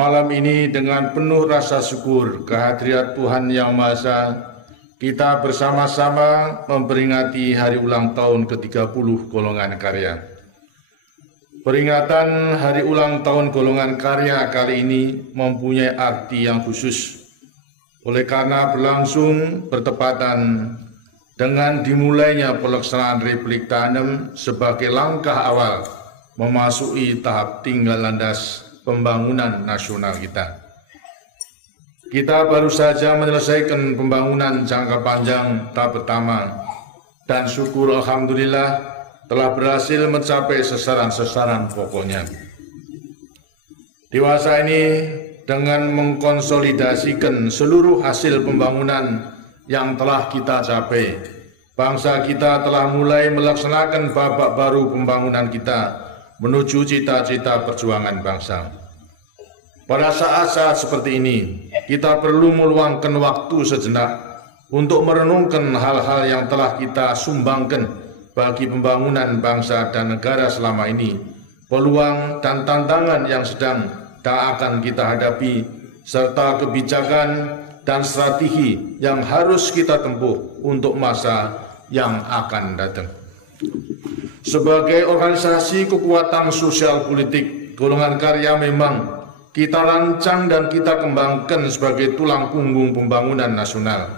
Malam ini dengan penuh rasa syukur kehadirat Tuhan Yang Maha Esa, kita bersama-sama memperingati hari ulang tahun ke-30 Golongan Karya. Peringatan hari ulang tahun Golongan Karya kali ini mempunyai arti yang khusus, oleh karena berlangsung bertepatan dengan dimulainya pelaksanaan Republik Tak6 sebagai langkah awal memasuki tahap tinggal landas pembangunan nasional kita. Kita baru saja menyelesaikan pembangunan jangka panjang tahap pertama dan syukur alhamdulillah telah berhasil mencapai sasaran-sasaran pokoknya. Dewasa ini dengan mengkonsolidasikan seluruh hasil pembangunan yang telah kita capai, bangsa kita telah mulai melaksanakan babak baru pembangunan kita menuju cita-cita perjuangan bangsa. Pada saat-saat seperti ini, kita perlu meluangkan waktu sejenak untuk merenungkan hal-hal yang telah kita sumbangkan bagi pembangunan bangsa dan negara selama ini, peluang dan tantangan yang sedang dan akan kita hadapi, serta kebijakan dan strategi yang harus kita tempuh untuk masa yang akan datang. Sebagai organisasi kekuatan sosial politik, Golongan Karya memang kita rancang dan kita kembangkan sebagai tulang punggung pembangunan nasional.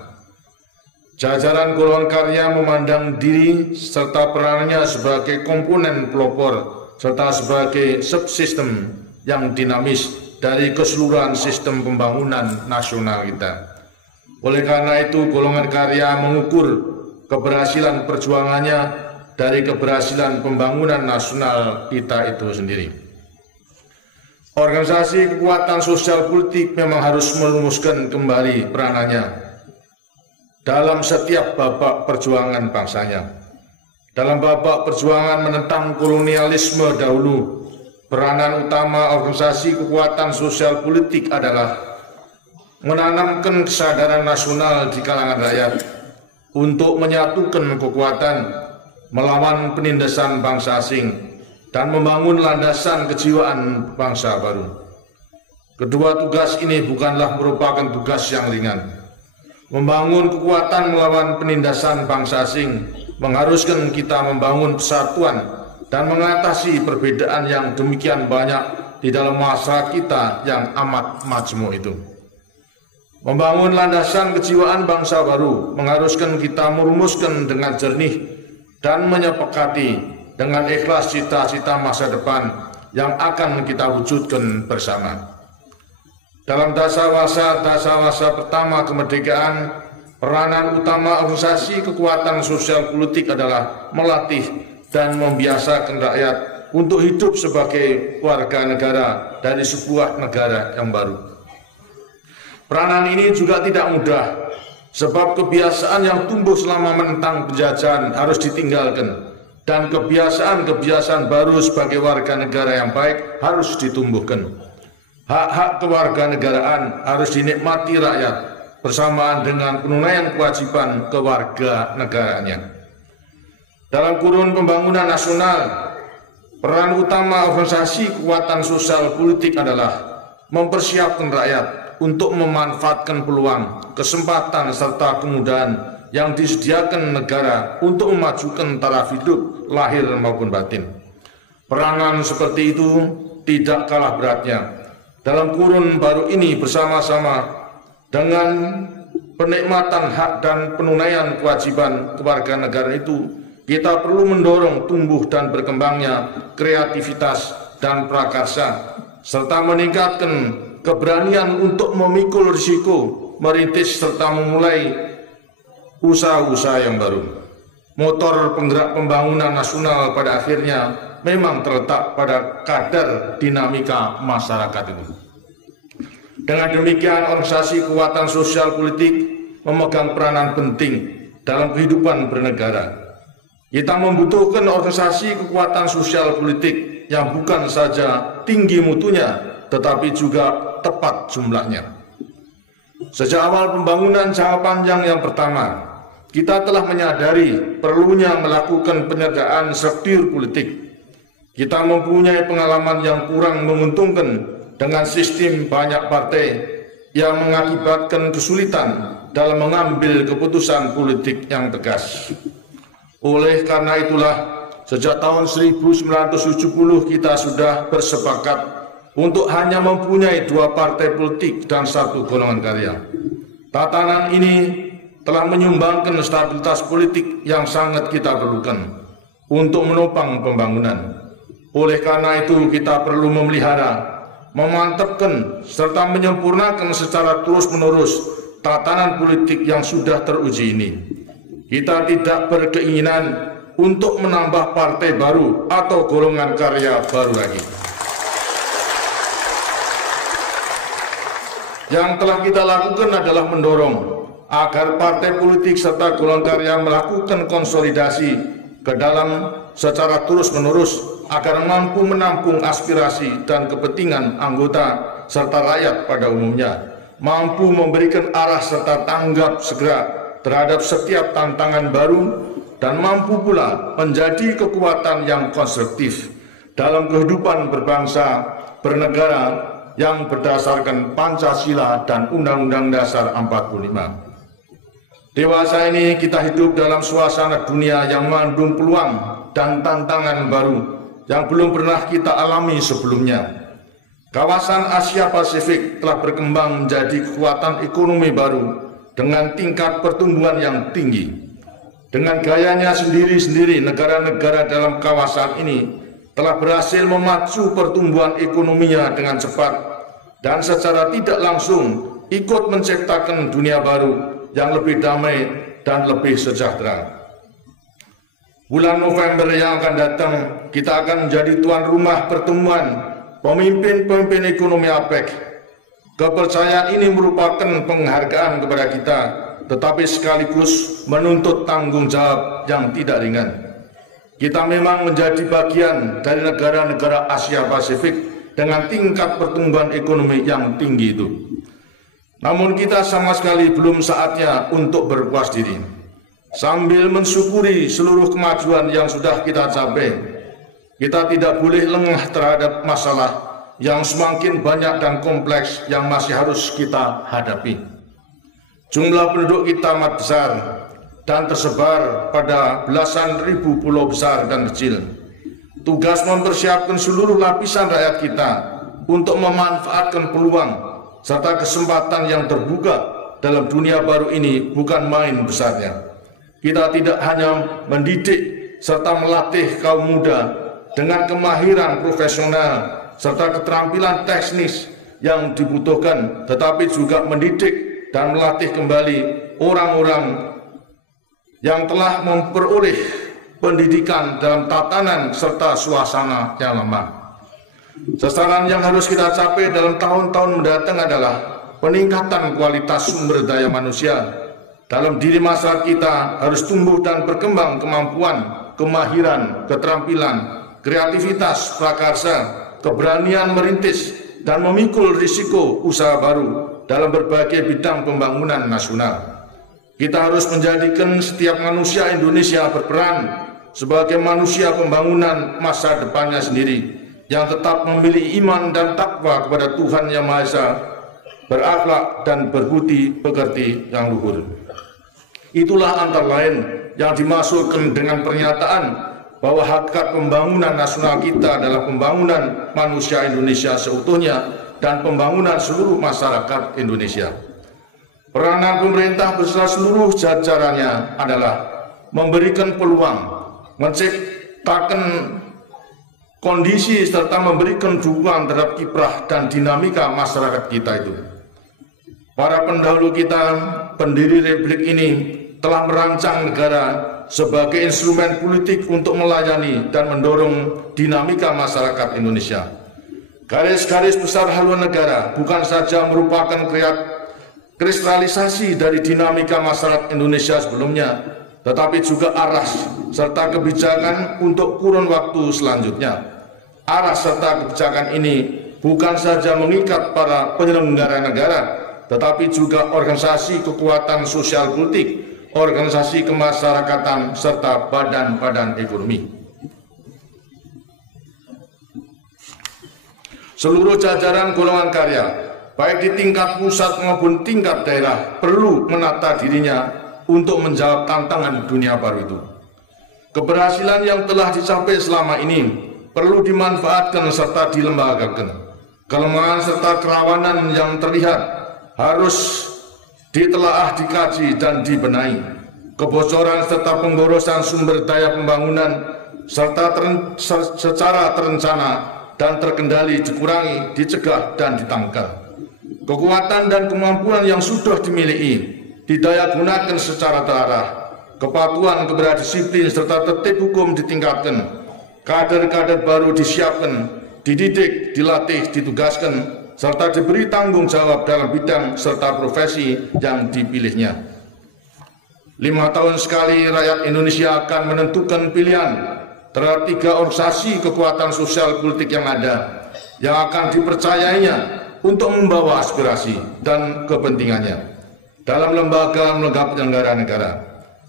Jajaran Golongan Karya memandang diri serta perannya sebagai komponen pelopor serta sebagai subsistem yang dinamis dari keseluruhan sistem pembangunan nasional kita. Oleh karena itu, Golongan Karya mengukur keberhasilan perjuangannya dari keberhasilan pembangunan nasional kita itu sendiri. Organisasi kekuatan sosial politik memang harus merumuskan kembali peranannya dalam setiap babak perjuangan bangsanya. Dalam babak perjuangan menentang kolonialisme dahulu, peranan utama organisasi kekuatan sosial politik adalah menanamkan kesadaran nasional di kalangan rakyat untuk menyatukan kekuatan melawan penindasan bangsa asing dan membangun landasan kejiwaan bangsa baru. Kedua tugas ini bukanlah merupakan tugas yang ringan. Membangun kekuatan melawan penindasan bangsa asing mengharuskan kita membangun persatuan dan mengatasi perbedaan yang demikian banyak di dalam masyarakat kita yang amat majmuk itu. Membangun landasan kejiwaan bangsa baru mengharuskan kita merumuskan dengan jernih dan menyepakati dengan ikhlas cita-cita masa depan yang akan kita wujudkan bersama. Dalam dasar-dasar pertama kemerdekaan, peranan utama organisasi kekuatan sosial politik adalah melatih dan membiasakan rakyat untuk hidup sebagai warga negara dari sebuah negara yang baru. Peranan ini juga tidak mudah, sebab kebiasaan yang tumbuh selama menentang penjajahan harus ditinggalkan dan kebiasaan-kebiasaan baru sebagai warga negara yang baik harus ditumbuhkan. Hak-hak kewarganegaraan harus dinikmati rakyat bersamaan dengan penunaian kewajiban kewarganegaraannya. Dalam kurun pembangunan nasional, peran utama organisasi kekuatan sosial politik adalah mempersiapkan rakyat untuk memanfaatkan peluang, kesempatan, serta kemudahan yang disediakan negara untuk memajukan taraf hidup lahir maupun batin. Peranan seperti itu tidak kalah beratnya. Dalam kurun baru ini bersama-sama dengan penikmatan hak dan penunaian kewajiban kewarganegaraan itu, kita perlu mendorong tumbuh dan berkembangnya kreativitas dan prakarsa, serta meningkatkan keberanian untuk memikul risiko, merintis serta memulai usaha-usaha yang baru. Motor penggerak pembangunan nasional pada akhirnya memang terletak pada kadar dinamika masyarakat itu. Dengan demikian, organisasi kekuatan sosial politik memegang peranan penting dalam kehidupan bernegara. Kita membutuhkan organisasi kekuatan sosial politik yang bukan saja tinggi mutunya, tetapi juga tepat jumlahnya. Sejak awal pembangunan jangka panjang yang pertama, kita telah menyadari perlunya melakukan penyertaan struktur politik. Kita mempunyai pengalaman yang kurang menguntungkan dengan sistem banyak partai yang mengakibatkan kesulitan dalam mengambil keputusan politik yang tegas. Oleh karena itulah, sejak tahun 1970 kita sudah bersepakat untuk hanya mempunyai 2 partai politik dan 1 golongan karya. Tatanan ini telah menyumbangkan stabilitas politik yang sangat kita perlukan untuk menopang pembangunan. Oleh karena itu, kita perlu memelihara, memantapkan, serta menyempurnakan secara terus-menerus tatanan politik yang sudah teruji ini. Kita tidak berkeinginan untuk menambah partai baru atau golongan karya baru lagi. Yang telah kita lakukan adalah mendorong agar partai politik serta golongan karya melakukan konsolidasi ke dalam secara terus-menerus agar mampu menampung aspirasi dan kepentingan anggota serta rakyat pada umumnya, mampu memberikan arah serta tanggap segera terhadap setiap tantangan baru, dan mampu pula menjadi kekuatan yang konstruktif dalam kehidupan berbangsa bernegara yang berdasarkan Pancasila dan Undang-Undang Dasar 45. Dewasa ini kita hidup dalam suasana dunia yang mengandung peluang dan tantangan baru yang belum pernah kita alami sebelumnya. Kawasan Asia Pasifik telah berkembang menjadi kekuatan ekonomi baru dengan tingkat pertumbuhan yang tinggi. Dengan gayanya sendiri-sendiri, negara-negara dalam kawasan ini telah berhasil memacu pertumbuhan ekonominya dengan cepat dan secara tidak langsung ikut menciptakan dunia baru yang lebih damai dan lebih sejahtera. Bulan November yang akan datang, kita akan menjadi tuan rumah pertemuan pemimpin-pemimpin ekonomi APEC. Kepercayaan ini merupakan penghargaan kepada kita, tetapi sekaligus menuntut tanggung jawab yang tidak ringan. Kita memang menjadi bagian dari negara-negara Asia Pasifik dengan tingkat pertumbuhan ekonomi yang tinggi itu. Namun kita sama sekali belum saatnya untuk berpuas diri. Sambil mensyukuri seluruh kemajuan yang sudah kita capai, kita tidak boleh lengah terhadap masalah yang semakin banyak dan kompleks yang masih harus kita hadapi. Jumlah penduduk kita amat besar dan tersebar pada belasan ribu pulau besar dan kecil. Tugas mempersiapkan seluruh lapisan rakyat kita untuk memanfaatkan peluang serta kesempatan yang terbuka dalam dunia baru ini bukan main besarnya. Kita tidak hanya mendidik serta melatih kaum muda dengan kemahiran profesional serta keterampilan teknis yang dibutuhkan, tetapi juga mendidik dan melatih kembali orang-orang yang telah memperoleh pendidikan dalam tatanan serta suasana yang lama. Sasaran yang harus kita capai dalam tahun-tahun mendatang adalah peningkatan kualitas sumber daya manusia. Dalam diri masyarakat kita harus tumbuh dan berkembang kemampuan, kemahiran, keterampilan, kreativitas, prakarsa, keberanian merintis, dan memikul risiko usaha baru dalam berbagai bidang pembangunan nasional. Kita harus menjadikan setiap manusia Indonesia berperan sebagai manusia pembangunan masa depannya sendiri, yang tetap memiliki iman dan takwa kepada Tuhan Yang Maha Esa, berakhlak dan berbudi pekerti yang luhur. Itulah antara lain yang dimaksudkan dengan pernyataan bahwa hakikat pembangunan nasional kita adalah pembangunan manusia Indonesia seutuhnya dan pembangunan seluruh masyarakat Indonesia. Peranan pemerintah beserta seluruh jajarannya adalah memberikan peluang, menciptakan kondisi serta memberikan dukungan terhadap kiprah dan dinamika masyarakat kita itu. Para pendahulu kita, pendiri republik ini, telah merancang negara sebagai instrumen politik untuk melayani dan mendorong dinamika masyarakat Indonesia. Garis-garis besar haluan negara bukan saja merupakan kristalisasi dari dinamika masyarakat Indonesia sebelumnya, tetapi juga arah serta kebijakan untuk kurun waktu selanjutnya. Arah serta kebijakan ini bukan saja mengikat para penyelenggara negara, tetapi juga organisasi kekuatan sosial politik, organisasi kemasyarakatan, serta badan-badan ekonomi. Seluruh jajaran golongan karya, baik di tingkat pusat maupun tingkat daerah, perlu menata dirinya untuk menjawab tantangan dunia baru itu. Keberhasilan yang telah dicapai selama ini perlu dimanfaatkan serta dilembagakan. Kelemahan serta kerawanan yang terlihat harus ditelaah, dikaji, dan dibenahi. Kebocoran serta penggorosan sumber daya pembangunan serta secara terencana dan terkendali dikurangi, dicegah, dan ditangkal. Kekuatan dan kemampuan yang sudah dimiliki didaya gunakan secara terarah. Kepatuhan kepada disiplin serta tertib hukum ditingkatkan. Kader-kader baru disiapkan, dididik, dilatih, ditugaskan, serta diberi tanggung jawab dalam bidang serta profesi yang dipilihnya. 5 tahun sekali rakyat Indonesia akan menentukan pilihan terhadap 3 organisasi kekuatan sosial politik yang ada, yang akan dipercayainya untuk membawa aspirasi dan kepentingannya dalam lembaga penyelenggara negara.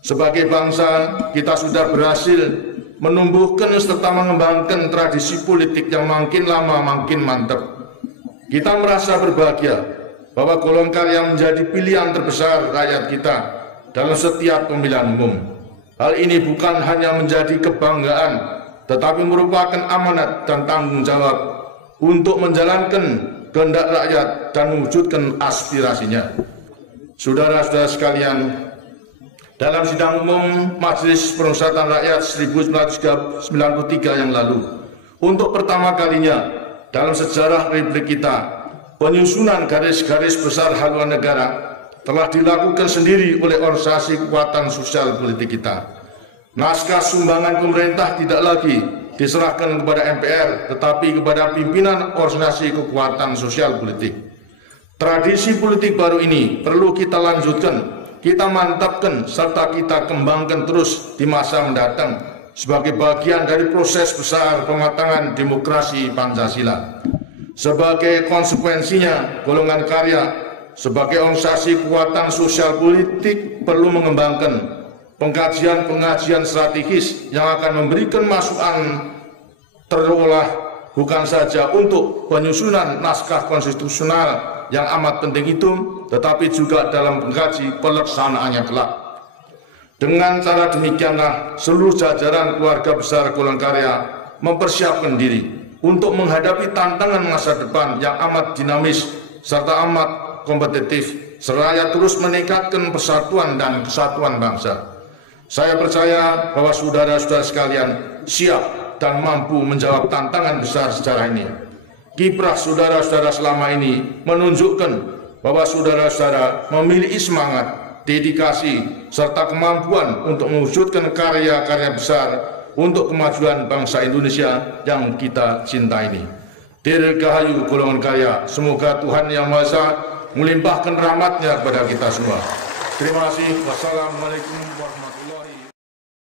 Sebagai bangsa, kita sudah berhasil menumbuhkan serta mengembangkan tradisi politik yang makin lama makin mantap. Kita merasa berbahagia bahwa golongan karya menjadi pilihan terbesar rakyat kita dalam setiap pemilihan umum. Hal ini bukan hanya menjadi kebanggaan, tetapi merupakan amanat dan tanggung jawab untuk menjalankan kehendak rakyat dan mewujudkan aspirasinya. Saudara-saudara sekalian, dalam sidang umum Majelis Permusyawaratan Rakyat 1993 yang lalu, untuk pertama kalinya dalam sejarah Republik kita, penyusunan garis-garis besar haluan negara telah dilakukan sendiri oleh organisasi kekuatan sosial politik kita. Naskah sumbangan pemerintah tidak lagi diserahkan kepada MPR, tetapi kepada pimpinan organisasi kekuatan sosial politik. Tradisi politik baru ini perlu kita lanjutkan, kita mantapkan, serta kita kembangkan terus di masa mendatang sebagai bagian dari proses besar pematangan demokrasi Pancasila. Sebagai konsekuensinya, golongan karya sebagai organisasi kekuatan sosial politik perlu mengembangkan pengkajian-pengkajian strategis yang akan memberikan masukan terolah bukan saja untuk penyusunan naskah konstitusional yang amat penting itu, tetapi juga dalam mengkaji pelaksanaannya kelak. Dengan cara demikianlah seluruh jajaran keluarga besar golongan karya mempersiapkan diri untuk menghadapi tantangan masa depan yang amat dinamis serta amat kompetitif, seraya terus meningkatkan persatuan dan kesatuan bangsa. Saya percaya bahwa saudara-saudara sekalian siap dan mampu menjawab tantangan besar sejarah ini. Kiprah saudara-saudara selama ini menunjukkan bahwa saudara-saudara memiliki semangat, dedikasi, serta kemampuan untuk mewujudkan karya-karya besar untuk kemajuan bangsa Indonesia yang kita cinta ini. Dirgahayu golongan karya, semoga Tuhan Yang Maha Esa melimpahkan rahmat-Nya kepada kita semua. Terima kasih. Wassalamualaikum warahmatullahi wabarakatuh.